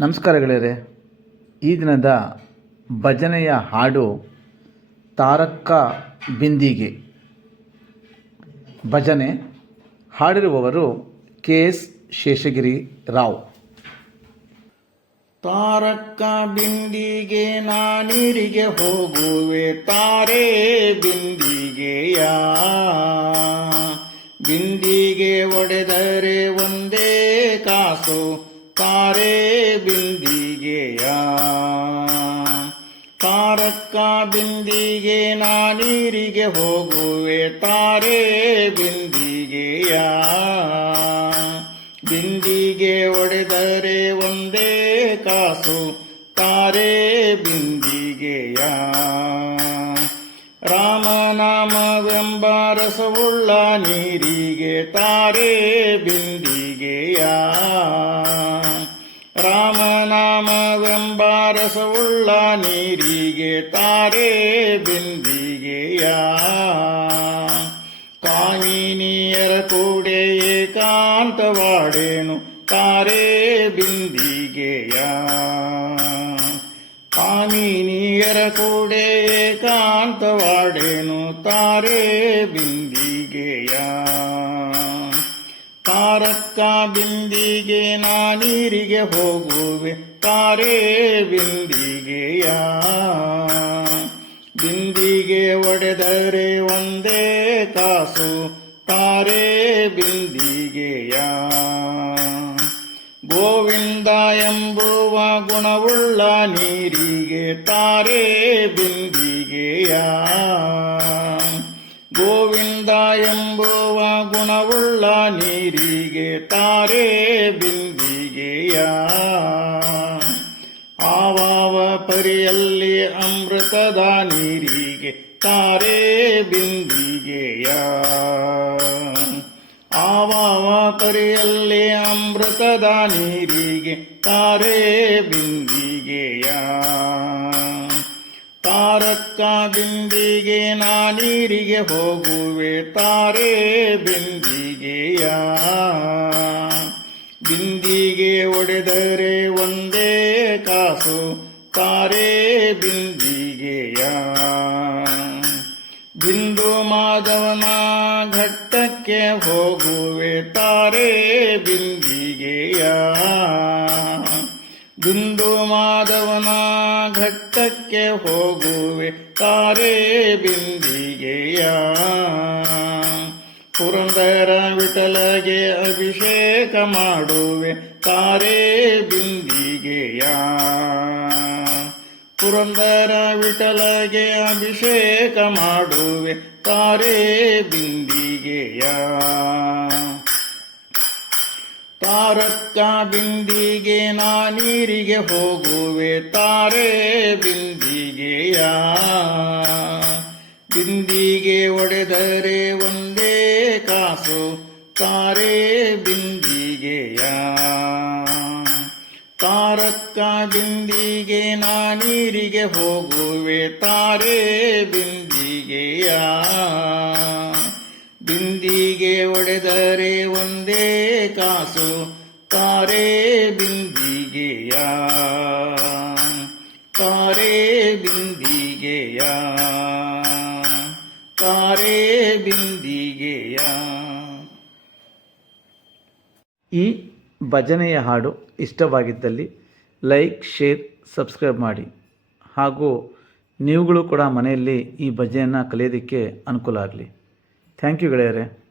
ನಮಸ್ಕಾರ ಗೆಳೆಯರೆ, ಈ ದಿನದ ಭಜನೆಯ ಹಾಡು ತಾರಕ್ಕ ಬಿಂದಿಗೆ. ಭಜನೆ ಹಾಡಿರುವವರು ಕೆ ಎಸ್ ಶೇಷಗಿರಿ ರಾವ್. ತಾರಕ್ಕ ಬಿಂದಿಗೆ ನಾನೀರಿಗೆ ಹೋಗುವೆ, ತಾರೆ ಬಿಂದಿಗೆಯ. ಬಿಂದಿಗೆ ಒಡೆದರೆ ಬಿಂದಿಗೆಯ ತಾರಕ್ಕ ಬಿಂದಿಗೆ ನಾನೀರಿಗೆ ಹೋಗುವೆ, ತಾರೆ ಬಿಂದಿಗೆಯ. ಬಿಂದಿಗೆ ಒಡೆದರೆ ಒಂದೇ ಕಾಸು, ತಾರೆ ಬಿಂದಿಗೆಯ. ರಾಮನಾಮವೆಂಬ ರಸವುಳ್ಳ ನೀರಿಗೆ, ತಾರೆ ಬಿಂದಿಗೆಯ. ರಾಮನಾಮವೆಂಬ ರಸವುಳ್ಳ ನೀರಿಗೆ ತಾರೆ ಬಿಂದಿಗೆಯ ಕಾಮಿನಿಯರ ಕೂಡೆಯೇ ಕಾಂತವಾಡೇನು ತಾರೆ ಬಿಂದಿಗೆಯ ಕಾಮಿನಿಯರ ಕೂಡೆಯೇ ಕಾಂತವಾಡೇನು ತಾರೆ ಬಿಂದಿಗೆಯ ತಾರಕ್ಕ ಬಿಂದಿಗೆ ನಾನೀರಿಗೆ ಹೋಗುವೆ. ತಾರೆ ಬಿಂದಿಗೆಯ. ಬಿಂದಿಗೆ ಒಡೆದರೆ ಒಂದೇ ಕಾಸು. ತಾರೆ ಬಿಂದಿಗೆಯ. ಗೋವಿಂದ ಎಂಬುವ ಗುಣವುಳ್ಳ ನೀರಿಗೆ ತಾರೆ ಬಿಂದಿಗೆಯ. ತಾರೆ ಬಿಂದಿಗೆಯ. ಆವಾವ ಪರಿಯಲ್ಲಿ ಅಮೃತದ ನೀರಿಗೆ ತಾರೆ ಬಿಂದಿಗೆಯ. ಆವಾವ ಪರಿಯಲ್ಲಿ ಅಮೃತದ ನೀರಿಗೆ ತಾರೆ ಬಿಂದಿಗೆಯ. ತಾರಕ್ಕ ಬಿಂದಿಗೆ ನಾನೀರಿಗೆ ಹೋಗುವೆ ತಾರೆ ಬಿಂದಿಗೆಯ. ಬಿಂದಿಗೆ ಒಡೆದರೆ ಒಂದೇ ಕಾಸು, ತಾರೆ ಬಿಂದಿಗೆಯ. ಬಿಂದು ಮಾಧವನ ಘಟ್ಟಕ್ಕೆ ಹೋಗುವೆ ತಾರೆ ಬಿಂದಿಗೆಯ. ಬಿಂದು ಮಾಧವನ ಘಟ್ಟಕ್ಕೆ ಹೋಗುವೆ ತಾರೆ ಬಿಂದಿಗೆಯ. ಪುರಂದರ ವಿಠಲಗೆ ಅಭಿಷೇಕ ಮಾಡುವೆ ತಾರೆ ಬಿಂದಿಗೆಯ. ಪುರಂದರ ವಿಠಲಗೆ ಅಭಿಷೇಕ ಮಾಡುವೆ ತಾರೆ ಬಿಂದಿಗೆಯ. ತಾರಕ್ಕ ಬಿಂದಿಗೆ ನಾನೀರಿಗೆ ಹೋಗುವೆ, ತಾರೆ ಬಿಂದಿಗೆಯ ಬಿಂದಿಗೆ ಒಡೆದರೆ ಒಂದೇ ಕಾಸು, ತಾರೆ ಬಿಂದಿಗೆಯ ತಾರಕ್ಕ ಬಿಂದಿಗೆ ನಾನೀರಿಗೆ ಹೋಗುವೆ, ತಾರೆ ಬಿಂದಿಗೆಯ ಬಿಂದಿಗೆ ಒಡೆದರೆ ಒಂದೇ ಕಾಸು ತಾರೆ ಬಿಂದಿಗೆಯ. ತಾರೆ ಬಿಂದಿಗೆಯ. ತಾರೆ ಬಿಂದಿಗೆಯ. ಈ ಭಜನೆಯ ಹಾಡು ಇಷ್ಟವಾಗಿದ್ದಲ್ಲಿ ಲೈಕ್, ಶೇರ್, ಸಬ್ಸ್ಕ್ರೈಬ್ ಮಾಡಿ. ಹಾಗೂ ನೀವುಗಳು ಕೂಡ ಮನೆಯಲ್ಲಿ ಈ ಭಜನೆಯನ್ನು ಕಲಿಯೋದಕ್ಕೆ ಅನುಕೂಲ ಆಗಲಿ. ಥ್ಯಾಂಕ್ ಯು ಗೆಳೆಯರೆ.